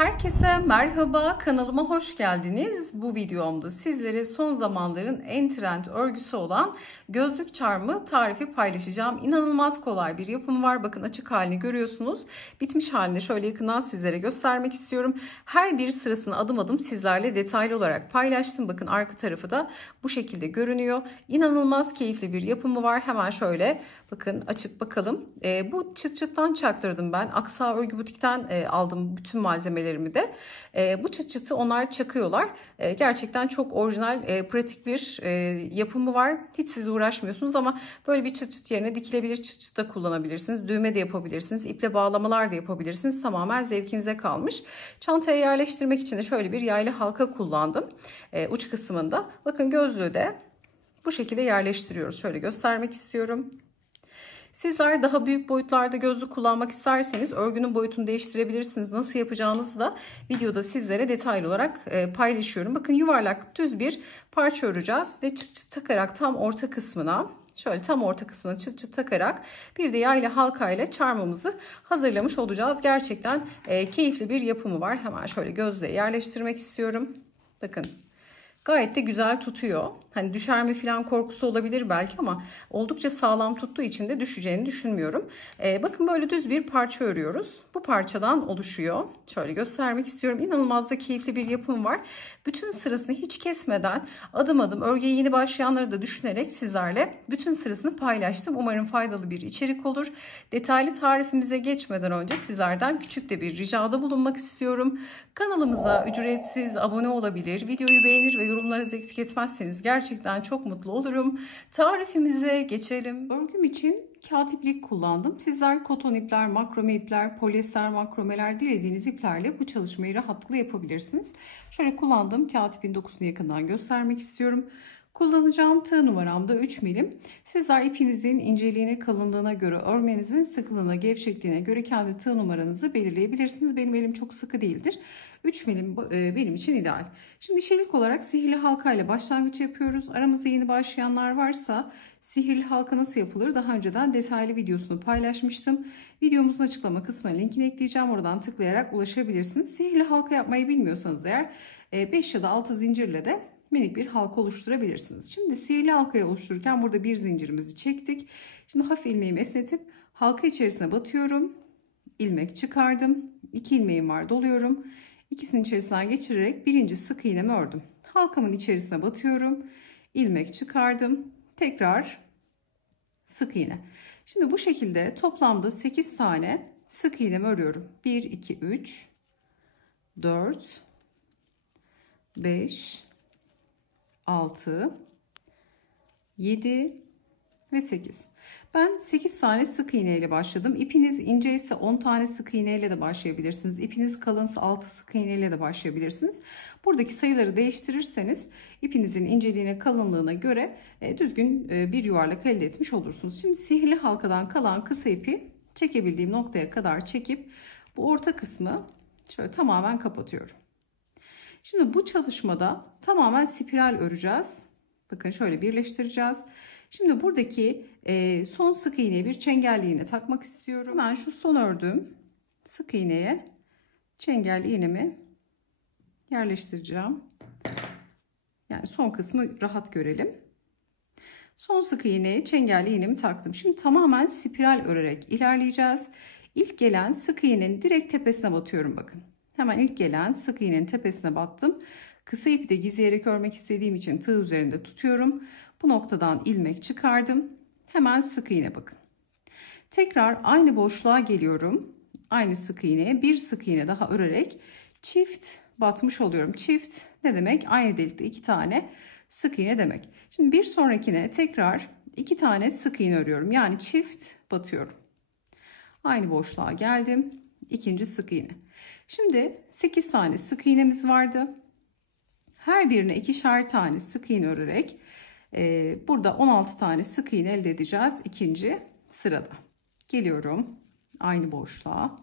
Herkese merhaba, kanalıma hoş geldiniz. Bu videomda sizlere son zamanların en trend örgüsü olan gözlük çarmı tarifi paylaşacağım. İnanılmaz kolay bir yapımı var. Bakın açık halini görüyorsunuz. Bitmiş halini şöyle yakından sizlere göstermek istiyorum. Her bir sırasını adım adım sizlerle detaylı olarak paylaştım. Bakın arka tarafı da bu şekilde görünüyor. İnanılmaz keyifli bir yapımı var. Hemen şöyle bakın açıp bakalım. Bu çıt çıttan çaktırdım ben. Aksa Örgü Butik'ten aldım bütün malzemeleri de. Bu çıt çıtı onlar çakıyorlar. Gerçekten çok orijinal, pratik bir yapımı var. Hiç siz uğraşmıyorsunuz ama böyle bir çıt çıt yerine dikilebilir çıt çıt da kullanabilirsiniz. Düğme de yapabilirsiniz. İple bağlamalar da yapabilirsiniz. Tamamen zevkinize kalmış. Çantaya yerleştirmek için de şöyle bir yaylı halka kullandım. Uç kısmında. Bakın gözlüğü de bu şekilde yerleştiriyoruz. Şöyle göstermek istiyorum. Sizler daha büyük boyutlarda gözlük kullanmak isterseniz örgünün boyutunu değiştirebilirsiniz. Nasıl yapacağınızı da videoda sizlere detaylı olarak paylaşıyorum. Bakın yuvarlak düz bir parça öreceğiz ve çıt çıt takarak tam orta kısmına, şöyle tam orta kısmına çıt çıt takarak bir de yaylı halka ile çarmımızı hazırlamış olacağız. Gerçekten keyifli bir yapımı var. Hemen şöyle gözlüğe yerleştirmek istiyorum. Bakın. Gayet de güzel tutuyor. Hani düşer mi falan korkusu olabilir belki ama oldukça sağlam tuttuğu için de düşeceğini düşünmüyorum. Bakın böyle düz bir parça örüyoruz. Bu parçadan oluşuyor. Şöyle göstermek istiyorum. İnanılmaz da keyifli bir yapım var. Bütün sırasını hiç kesmeden adım adım örgüye yeni başlayanları da düşünerek sizlerle bütün sırasını paylaştım. Umarım faydalı bir içerik olur. Detaylı tarifimize geçmeden önce sizlerden küçük de bir ricada bulunmak istiyorum. Kanalımıza ücretsiz abone olabilir, videoyu beğenir ve yorumlarınızı eksik etmezseniz gerçekten çok mutlu olurum. Tarifimize geçelim. Örgüm için kağıt iplik kullandım. Sizler koton ipler, makrome ipler, polyester makromeler dilediğiniz iplerle bu çalışmayı rahatlıkla yapabilirsiniz. Şöyle kullandığım kağıt ipin dokusunu yakından göstermek istiyorum. Kullanacağım tığ numaram da 3 milim. Sizler ipinizin inceliğine, kalınlığına göre, örmenizin sıklığına, gevşekliğine göre kendi tığ numaranızı belirleyebilirsiniz. Benim elim çok sıkı değildir. 3 milim benim için ideal. Şimdi ilk olarak sihirli halka ile başlangıç yapıyoruz. Aramızda yeni başlayanlar varsa sihirli halka nasıl yapılır daha önceden detaylı videosunu paylaşmıştım. Videomuzun açıklama kısmına linkini ekleyeceğim. Oradan tıklayarak ulaşabilirsiniz. Sihirli halka yapmayı bilmiyorsanız eğer 5 ya da 6 zincirle de minik bir halka oluşturabilirsiniz. Şimdi sihirli halkayı oluştururken burada bir zincirimizi çektik. Şimdi hafif ilmeğimi esnetip halka içerisine batıyorum. İlmek çıkardım. 2 ilmeğim var, doluyorum. İkisinin içerisinden geçirerek birinci sık iğnemi ördüm. Halkamın içerisine batıyorum. İlmek çıkardım. Tekrar sık iğne. Şimdi bu şekilde toplamda 8 tane sık iğnemi örüyorum. 1, 2, 3, 4, 5, 6, 7 ve 8. Ben 8 tane sık iğne ile başladım. İpiniz ince ise 10 tane sık iğne ile de başlayabilirsiniz. İpiniz kalınsa 6 sık iğne ile de başlayabilirsiniz. Buradaki sayıları değiştirirseniz ipinizin inceliğine, kalınlığına göre düzgün bir yuvarlak elde etmiş olursunuz. Şimdi sihirli halkadan kalan kısa ipi çekebildiğim noktaya kadar çekip bu orta kısmı şöyle tamamen kapatıyorum. Şimdi bu çalışmada tamamen spiral öreceğiz. Bakın şöyle birleştireceğiz. Şimdi buradaki son sık iğneye bir çengelli iğne takmak istiyorum. Ben şu son ördüğüm sık iğneye çengelli iğnemi yerleştireceğim. Yani son kısmı rahat görelim. Son sık iğneye çengelli iğnemi taktım. Şimdi tamamen spiral örerek ilerleyeceğiz. İlk gelen sık iğnenin direkt tepesine batıyorum bakın. Hemen ilk gelen sık iğnenin tepesine battım. Kısa ipi de gizleyerek örmek istediğim için tığ üzerinde tutuyorum. Bu noktadan ilmek çıkardım. Hemen sık iğne bakın. Tekrar aynı boşluğa geliyorum. Aynı sık iğneye bir sık iğne daha örerek çift batmış oluyorum. Çift ne demek? Aynı delikte 2 tane sık iğne demek. Şimdi bir sonrakine tekrar 2 tane sık iğne örüyorum. Yani çift batıyorum. Aynı boşluğa geldim. İkinci sık iğne. Şimdi 8 tane sık iğnemiz vardı. Her birine 2'şer tane sık iğne örerek burada 16 tane sık iğne elde edeceğiz ikinci sırada. Geliyorum aynı boşluğa.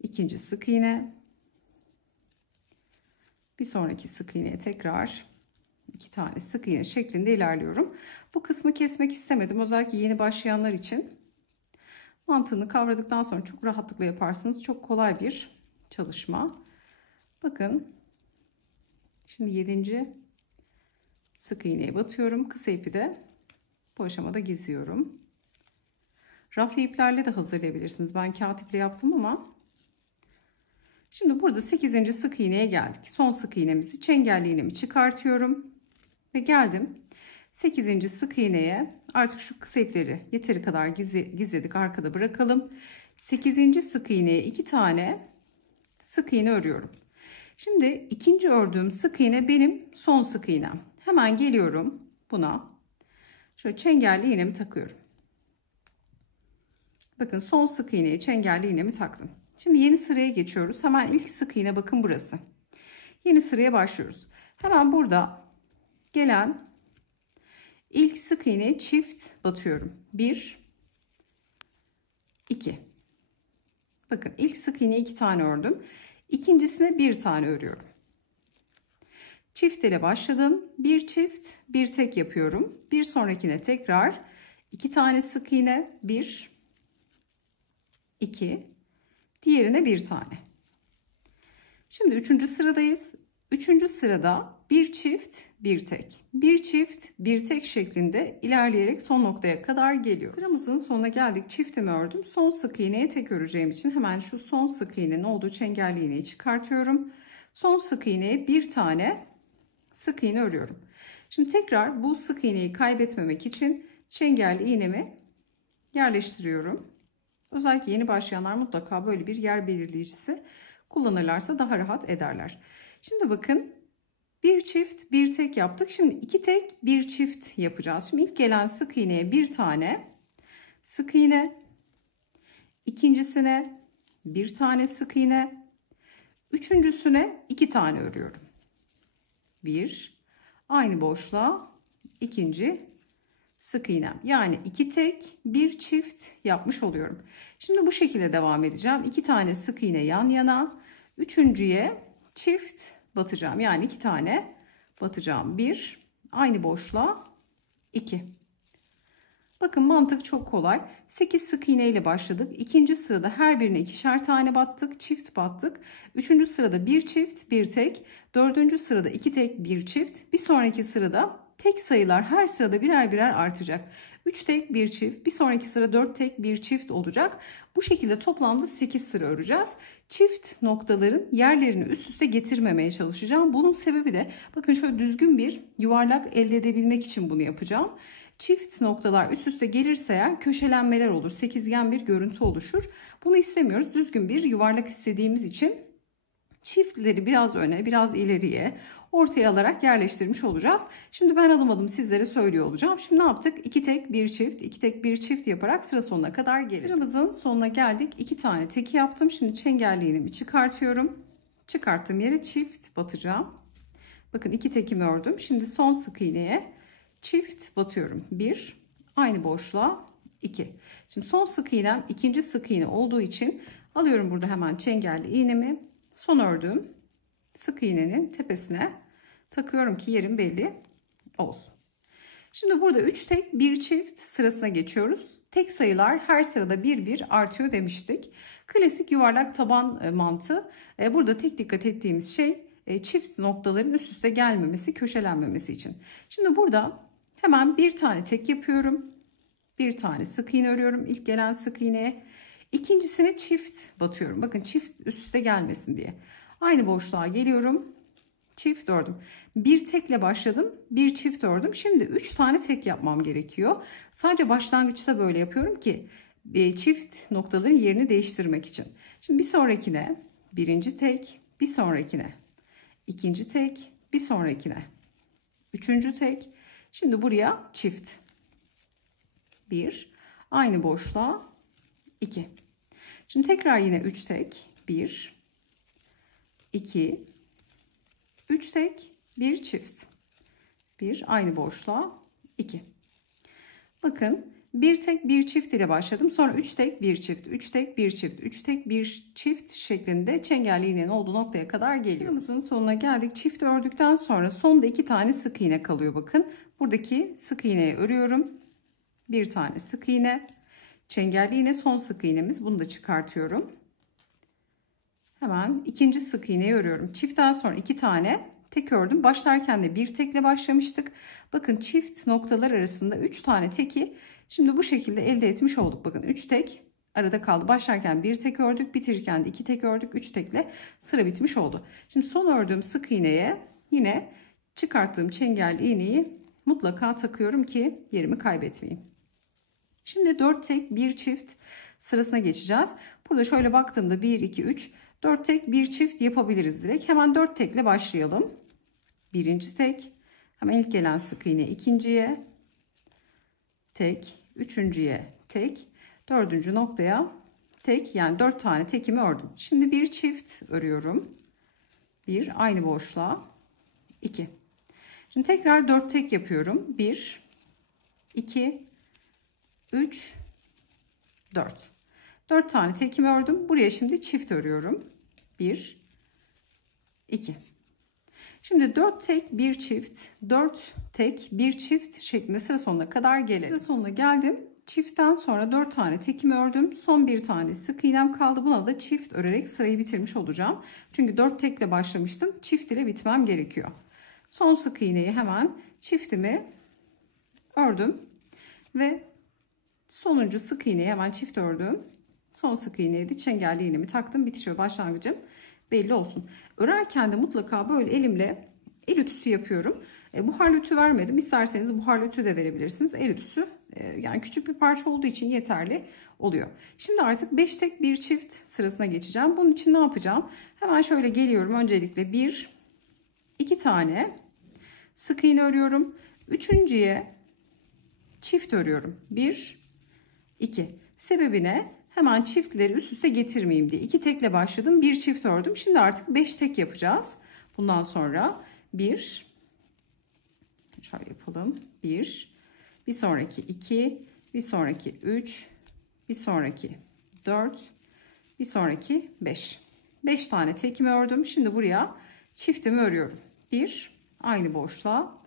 İkinci sık iğne. Bir sonraki sık iğneye tekrar 2 tane sık iğne şeklinde ilerliyorum. Bu kısmı kesmek istemedim. Özellikle yeni başlayanlar için mantığını kavradıktan sonra çok rahatlıkla yaparsınız. Çok kolay bir çalışma. Bakın şimdi 7. sık iğneye batıyorum. Kısa ipi de bu aşamada gizliyorum. Rafya iplerle de hazırlayabilirsiniz. Ben kağıt iple yaptım ama. Şimdi burada 8. sık iğneye geldik. Son sık iğnemizi, çengelli iğnemi çıkartıyorum. Ve geldim 8. sık iğneye. Artık şu kısa ipleri yeteri kadar gizledik. Arkada bırakalım. 8. sık iğneye 2 tane sık iğne örüyorum. Şimdi ikinci ördüğüm sık iğne benim son sık iğnem. Hemen geliyorum buna. Şöyle çengelli iğnemi takıyorum. Bakın son sık iğneye çengelli iğnemi taktım. Şimdi yeni sıraya geçiyoruz. Hemen ilk sık iğne bakın burası. Yeni sıraya başlıyoruz. Hemen burada gelen ilk sık iğneye çift batıyorum. 1 2. Bakın ilk sık iğneye 2 tane ördüm. İkincisine 1 tane örüyorum. Çift ile başladım. Bir çift, bir tek yapıyorum. Bir sonrakine tekrar 2 tane sık iğne, 1 2, diğerine 1 tane. Şimdi 3. sıradayız. 3. sırada bir çift, bir tek. Bir çift, bir tek şeklinde ilerleyerek son noktaya kadar geliyor. Sıramızın sonuna geldik. Çiftimi ördüm. Son sık iğneye tek öreceğim için hemen şu son sık iğnenin olduğu çengelli iğneyi çıkartıyorum. Son sık iğneye bir tane sık iğne örüyorum. Şimdi tekrar bu sık iğneyi kaybetmemek için çengelli iğnemi yerleştiriyorum. Özellikle yeni başlayanlar mutlaka böyle bir yer belirleyicisi kullanırlarsa daha rahat ederler. Şimdi bakın bir çift bir tek yaptık. Şimdi 2 tek bir çift yapacağız. Şimdi ilk gelen sık iğneye bir tane sık iğne, ikincisine bir tane sık iğne, üçüncüsüne 2 tane örüyorum. Bir, aynı boşluğa ikinci sık iğnem. Yani 2 tek bir çift yapmış oluyorum. Şimdi bu şekilde devam edeceğim. 2 tane sık iğne yan yana. Üçüncüye çift batacağım. Yani 2 tane batacağım. 1, aynı boşluğa 2. Bakın mantık çok kolay. 8 sık iğne ile başladık. İkinci sırada her birine 2'şer tane battık. Çift battık. Üçüncü sırada bir çift bir tek. Dördüncü sırada 2 tek bir çift. Bir sonraki sırada tek sayılar her sırada birer birer artacak. 3 tek bir çift. Bir sonraki sıra 4 tek bir çift olacak. Bu şekilde toplamda 8 sıra öreceğiz. Çift noktaların yerlerini üst üste getirmemeye çalışacağım. Bunun sebebi de bakın şöyle düzgün bir yuvarlak elde edebilmek için bunu yapacağım. Çift noktalar üst üste gelirse eğer köşelenmeler olur. Sekizgen bir görüntü oluşur. Bunu istemiyoruz. Düzgün bir yuvarlak istediğimiz için çiftleri biraz öne, biraz ileriye, ortaya alarak yerleştirmiş olacağız. Şimdi ben adım adım sizlere söylüyor olacağım. Şimdi ne yaptık? 2 tek bir çift, 2 tek bir çift yaparak sıra sonuna kadar gelelim. Sıramızın sonuna geldik. 2 tane teki yaptım. Şimdi çengelli iğnemi çıkartıyorum. Çıkarttığım yere çift batacağım. Bakın 2 tekimi ördüm. Şimdi son sık iğneye çift batıyorum. 1, aynı boşluğa 2. Şimdi son sık iğnem ikinci sık iğne olduğu için alıyorum burada hemen çengelli iğnemi. Son ördüğüm sık iğnenin tepesine takıyorum ki yerim belli olsun. Şimdi burada 3 tek bir çift sırasına geçiyoruz. Tek sayılar her sırada bir bir artıyor demiştik. Klasik yuvarlak taban mantığı. Burada tek dikkat ettiğimiz şey çift noktaların üst üste gelmemesi, köşelenmemesi için. Şimdi burada hemen bir tane tek yapıyorum. Bir tane sık iğne örüyorum ilk gelen sık iğneye. İkincisine çift batıyorum. Bakın çift üst üste gelmesin diye. Aynı boşluğa geliyorum. Çift ördüm. Bir tekle başladım. Bir çift ördüm. Şimdi 3 tane tek yapmam gerekiyor. Sadece başlangıçta böyle yapıyorum ki çift noktaların yerini değiştirmek için. Şimdi bir sonrakine birinci tek, bir sonrakine ikinci tek, bir sonrakine üçüncü tek. Şimdi buraya çift. 1, aynı boşluğa 2. Şimdi tekrar yine 3 tek. 1, 2, 3 tek, 1 çift. 1, aynı boşluğa 2. Bakın bir tek bir çift ile başladım. Sonra 3 tek bir çift, 3 tek bir çift, 3 tek bir çift şeklinde çengelli iğnenin olduğu noktaya kadar geliyor. Sıramızın sonuna geldik. Çift ördükten sonra sonda 2 tane sık iğne kalıyor bakın. Buradaki sık iğneyi örüyorum. Bir tane sık iğne. Çengelli iğne son sık iğnemiz. Bunu da çıkartıyorum. Hemen ikinci sık iğneyi örüyorum. Çiftten sonra 2 tane tek ördüm. Başlarken de bir tekle başlamıştık. Bakın çift noktalar arasında 3 tane teki şimdi bu şekilde elde etmiş olduk. Bakın 3 tek arada kaldı. Başlarken bir tek ördük, bitirirken de 2 tek ördük. 3 tekle sıra bitmiş oldu. Şimdi son ördüğüm sık iğneye yine çıkarttığım çengelli iğneyi mutlaka takıyorum ki yerimi kaybetmeyeyim. Şimdi 4 tek 1 çift sırasına geçeceğiz. Burada şöyle baktığımda 1 2 3 4 tek 1 çift yapabiliriz direkt. Hemen 4 tekle başlayalım. Birinci tek, hemen ilk gelen sık iğne, ikinciye tek, üçüncüye tek, dördüncü noktaya tek, yani 4 tane tekimi ördüm. Şimdi bir çift örüyorum. Bir, aynı boşluğa 2. Şimdi tekrar 4 tek yapıyorum. 1 2 3 4. 4 tane tekimi ördüm. Buraya şimdi çift örüyorum. 1 2. Şimdi 4 tek 1 çift, 4 tek 1 çift şeklinde sıra sonuna kadar gelelim. Sıra sonuna geldim. Çiftten sonra 4 tane tekimi ördüm. Son bir tane sık iğnem kaldı. Buna da çift örerek sırayı bitirmiş olacağım. Çünkü 4 tekle başlamıştım. Çift ile bitmem gerekiyor. Son sık iğneyi hemen çiftimi ördüm ve sonuncu sık iğneyi hemen çift ördüm. Son sık iğneye de çengelli iğnemi taktım. Bitiş ve başlangıcım belli olsun. Örerken de mutlaka böyle elimle el ütüsü yapıyorum. Buharlı ütü vermedim. İsterseniz buharlı ütü de verebilirsiniz. El ütüsü yani küçük bir parça olduğu için yeterli oluyor. Şimdi artık 5 tek 1 çift sırasına geçeceğim. Bunun için ne yapacağım? Hemen şöyle geliyorum. Öncelikle 1 2 tane sık iğne örüyorum. Üçüncüye çift örüyorum. 1 2. Sebebine hemen çiftleri üst üste getirmeyeyim diye 2 tekle başladım. 1 çift ördüm. Şimdi artık 5 tek yapacağız. Bundan sonra 1 şöyle yapalım. 1 bir sonraki 2 bir sonraki 3 bir sonraki 4 bir sonraki 5. 5 tane tekimi ördüm. Şimdi buraya çiftimi örüyorum. 1 aynı boşluğa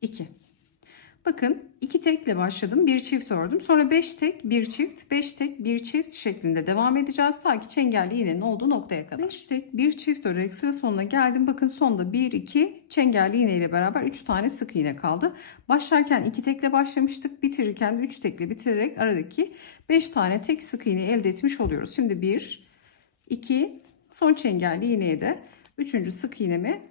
2. Bakın 2 tekle başladım, 1 çift ördüm. Sonra 5 tek 1 çift, 5 tek 1 çift şeklinde devam edeceğiz ta ki çengelli iğnenin olduğu noktaya kadar. 5 tek 1 çift örerek sıra sonuna geldim. Bakın sonda 1 2 çengelli iğne ile beraber 3 tane sık iğne kaldı. Başlarken 2 tekle başlamıştık. Bitirirken 3 tekle bitirerek aradaki 5 tane tek sık iğne elde etmiş oluyoruz. Şimdi 1 2 son çengelli iğneye de 3. sık iğnemi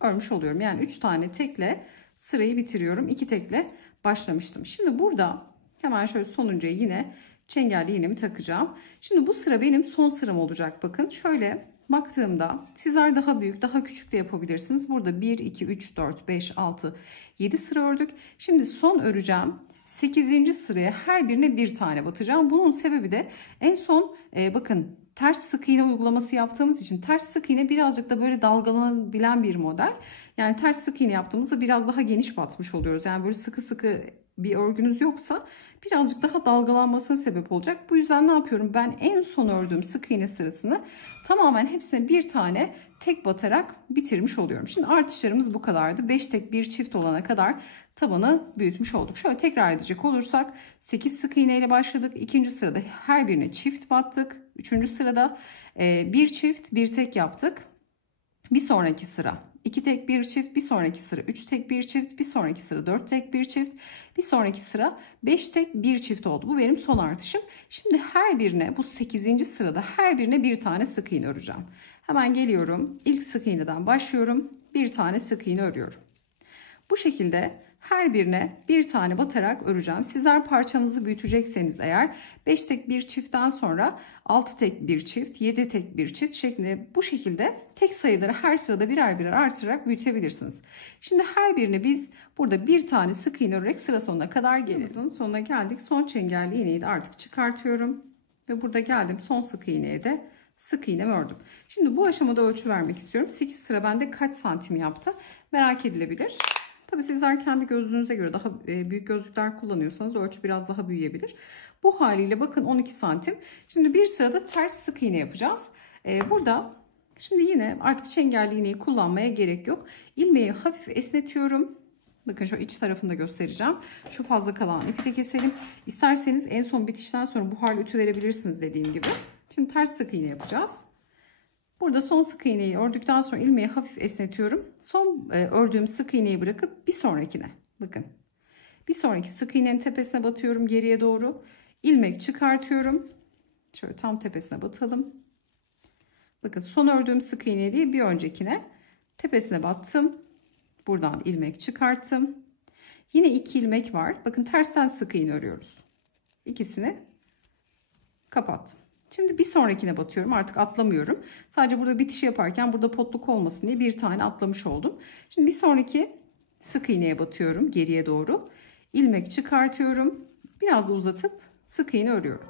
örmüş oluyorum. Yani 3 tane tekle sırayı bitiriyorum. 2 tekle başlamıştım. Şimdi burada hemen şöyle sonuncuya yine çengelli iğnemi takacağım. Şimdi bu sıra benim son sıram olacak. Bakın şöyle baktığımda sizler daha büyük, daha küçük de yapabilirsiniz. Burada 1, 2, 3, 4, 5, 6, 7 sıra ördük. Şimdi son öreceğim 8. sıraya her birine bir tane batacağım. Bunun sebebi de en son bakın ters sık iğne uygulaması yaptığımız için ters sık iğne birazcık da böyle dalgalanabilen bir model. Yani ters sık iğne yaptığımızda biraz daha geniş batmış oluyoruz. Yani böyle sıkı sıkı bir örgünüz yoksa birazcık daha dalgalanmasına sebep olacak. Bu yüzden ne yapıyorum? Ben en son ördüğüm sık iğne sırasını tamamen hepsine bir tane tek batarak bitirmiş oluyorum. Şimdi artışlarımız bu kadardı. 5 tek 1 çift olana kadar tabanı büyütmüş olduk. Şöyle tekrar edecek olursak 8 sık iğne ile başladık. İkinci sırada her birine çift battık. Üçüncü sırada bir çift bir tek yaptık. Bir sonraki sıra 2 tek 1 çift, bir sonraki sıra 3 tek 1 çift, bir sonraki sıra 4 tek 1 çift, bir sonraki sıra 5 tek 1 çift oldu. Bu benim son artışım. Şimdi her birine bu 8. sırada her birine bir tane sık iğne öreceğim. Hemen geliyorum. İlk sık iğneden başlıyorum. Bir tane sık iğne örüyorum. Bu şekilde her birine bir tane batarak öreceğim. Sizler parçanızı büyütecekseniz eğer 5 tek 1 çiftten sonra 6 tek 1 çift, 7 tek 1 çift şeklinde bu şekilde tek sayıları her sırada birer birer artırarak büyütebilirsiniz. Şimdi her birine biz burada bir tane sık iğne örerek sıra sonuna kadar gelelim. Sonuna geldik. Son çengelli iğneyi de artık çıkartıyorum. Ve burada geldim son sık iğneye de sık iğnemi ördüm. Şimdi bu aşamada ölçü vermek istiyorum. 8 sıra bende kaç santim yaptı? Merak edilebilir. Tabii sizler kendi gözlüğünüze göre daha büyük gözlükler kullanıyorsanız ölçü biraz daha büyüyebilir. Bu haliyle bakın 12 santim. Şimdi bir sırada ters sık iğne yapacağız. Burada şimdi yine artık çengelli iğneyi kullanmaya gerek yok. İlmeği hafif esnetiyorum. Bakın şu iç tarafını da göstereceğim. Şu fazla kalan ipi de keselim. İsterseniz en son bitişten sonra buharlı ütü verebilirsiniz dediğim gibi. Şimdi ters sık iğne yapacağız. Burada son sık iğneyi ördükten sonra ilmeği hafif esnetiyorum. Son ördüğüm sık iğneyi bırakıp bir sonrakine. Bakın. Bir sonraki sık iğnenin tepesine batıyorum geriye doğru. İlmek çıkartıyorum. Şöyle tam tepesine batalım. Bakın son ördüğüm sık iğne değil bir öncekine. Tepesine battım. Buradan ilmek çıkarttım. Yine 2 ilmek var. Bakın tersten sık iğne örüyoruz. İkisini kapattım. Şimdi bir sonrakine batıyorum. Artık atlamıyorum. Sadece burada bitiş yaparken burada potluk olmasın diye bir tane atlamış oldum. Şimdi bir sonraki sık iğneye batıyorum geriye doğru. İlmek çıkartıyorum. Biraz da uzatıp sık iğne örüyorum.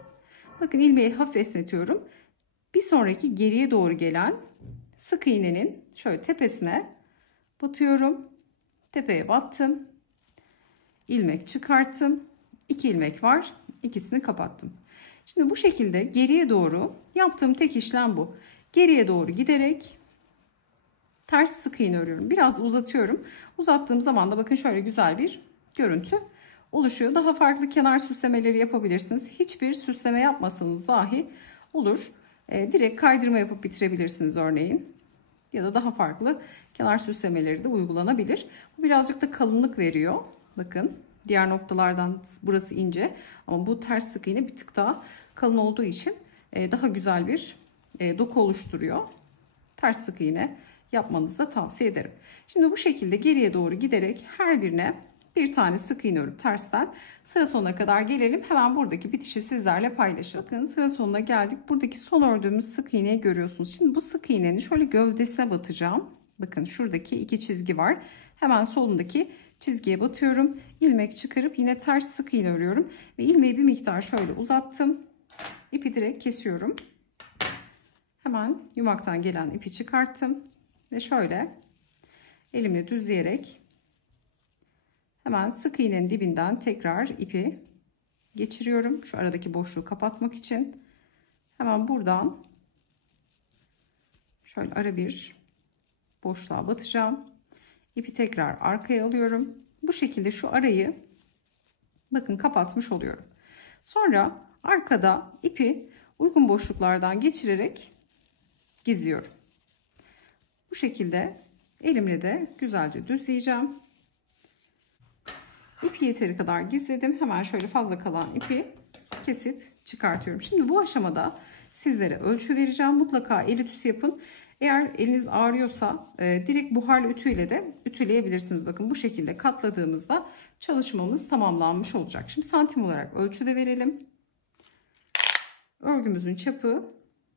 Bakın ilmeği hafif esnetiyorum. Bir sonraki geriye doğru gelen sık iğnenin şöyle tepesine batıyorum. Tepeye battım. İlmek çıkarttım. 2 ilmek var. İkisini kapattım. Şimdi bu şekilde geriye doğru yaptığım tek işlem bu. Geriye doğru giderek ters sık iğne örüyorum. Biraz uzatıyorum. Uzattığım zaman da bakın şöyle güzel bir görüntü oluşuyor. Daha farklı kenar süslemeleri yapabilirsiniz. Hiçbir süsleme yapmasanız dahi olur. Direkt kaydırma yapıp bitirebilirsiniz örneğin. Ya da daha farklı kenar süslemeleri de uygulanabilir. Bu birazcık da kalınlık veriyor. Bakın diğer noktalardan burası ince ama bu ters sık iğne bir tık daha kalın olduğu için daha güzel bir doku oluşturuyor. Ters sık iğne yapmanızı da tavsiye ederim. Şimdi bu şekilde geriye doğru giderek her birine bir tane sık iğne örüp tersten sıra sonuna kadar gelelim. Hemen buradaki bitişi sizlerle paylaşalım. Bakın sıra sonuna geldik. Buradaki son ördüğümüz sık iğneyi görüyorsunuz. Şimdi bu sık iğnenin şöyle gövdesine batacağım. Bakın şuradaki 2 çizgi var. Hemen solundaki çizgiye batıyorum. İlmek çıkarıp yine ters sık iğne örüyorum. Ve ilmeği bir miktar şöyle uzattım. İpi direkt kesiyorum. Hemen yumaktan gelen ipi çıkarttım. Ve şöyle elimle düzleyerek hemen sık iğnenin dibinden tekrar ipi geçiriyorum. Şu aradaki boşluğu kapatmak için. Hemen buradan şöyle ara bir boşluğa batacağım. İpi tekrar arkaya alıyorum. Bu şekilde şu arayı bakın kapatmış oluyorum. Sonra arkada ipi uygun boşluklardan geçirerek gizliyorum. Bu şekilde elimle de güzelce düzleyeceğim. İpi yeteri kadar gizledim. Hemen şöyle fazla kalan ipi kesip çıkartıyorum. Şimdi bu aşamada sizlere ölçü vereceğim. Mutlaka el ütüsü yapın. Eğer eliniz ağrıyorsa direkt buharlı ütüyle de ütüleyebilirsiniz. Bakın bu şekilde katladığımızda çalışmamız tamamlanmış olacak. Şimdi santim olarak ölçü de verelim. Örgümüzün çapı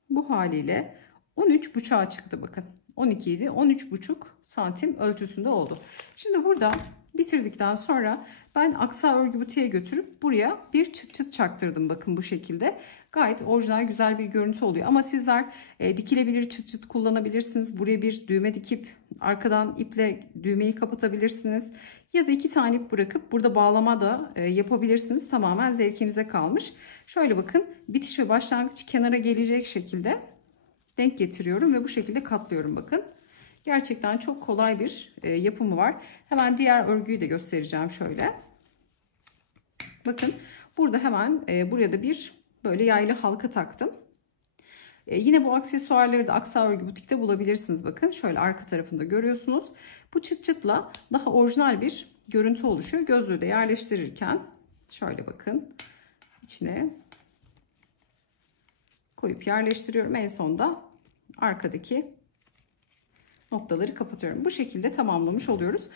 bu haliyle 13,5'a çıktı bakın. 12 idi. 13,5 santim ölçüsünde oldu. Şimdi burada bitirdikten sonra ben aksa örgü butiğe götürüp buraya bir çıt çıt çaktırdım. Bakın bu şekilde. Gayet orijinal güzel bir görüntü oluyor. Ama sizler dikilebilir çıt çıt kullanabilirsiniz. Buraya bir düğme dikip arkadan iple düğmeyi kapatabilirsiniz. Ya da 2 tane ip bırakıp burada bağlama da yapabilirsiniz. Tamamen zevkinize kalmış. Şöyle bakın bitiş ve başlangıç kenara gelecek şekilde denk getiriyorum ve bu şekilde katlıyorum bakın. Gerçekten çok kolay bir yapımı var. Hemen diğer örgüyü de göstereceğim şöyle. Bakın burada hemen buraya da bir böyle yaylı halka taktım. Yine bu aksesuarları da Aksa Örgü Butik'te bulabilirsiniz. Bakın şöyle arka tarafında görüyorsunuz. Bu çıt çıtla daha orijinal bir görüntü oluşuyor. Gözlüğü de yerleştirirken şöyle bakın içine koyup yerleştiriyorum. En sonda arkadaki noktaları kapatıyorum. Bu şekilde tamamlamış oluyoruz.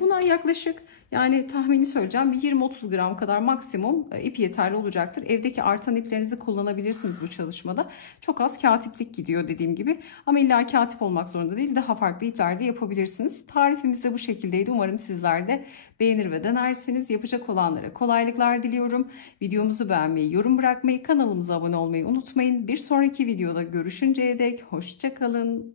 Buna yaklaşık yani tahmini söyleyeceğim bir 20-30 gram kadar maksimum ip yeterli olacaktır. Evdeki artan iplerinizi kullanabilirsiniz bu çalışmada. Çok az kağıt iplik gidiyor dediğim gibi. Ama illa kağıt ip olmak zorunda değil. Daha farklı iplerde yapabilirsiniz. Tarifimiz de bu şekildeydi. Umarım sizler de beğenir ve denersiniz. Yapacak olanlara kolaylıklar diliyorum. Videomuzu beğenmeyi, yorum bırakmayı, kanalımıza abone olmayı unutmayın. Bir sonraki videoda görüşünceye dek hoşça kalın.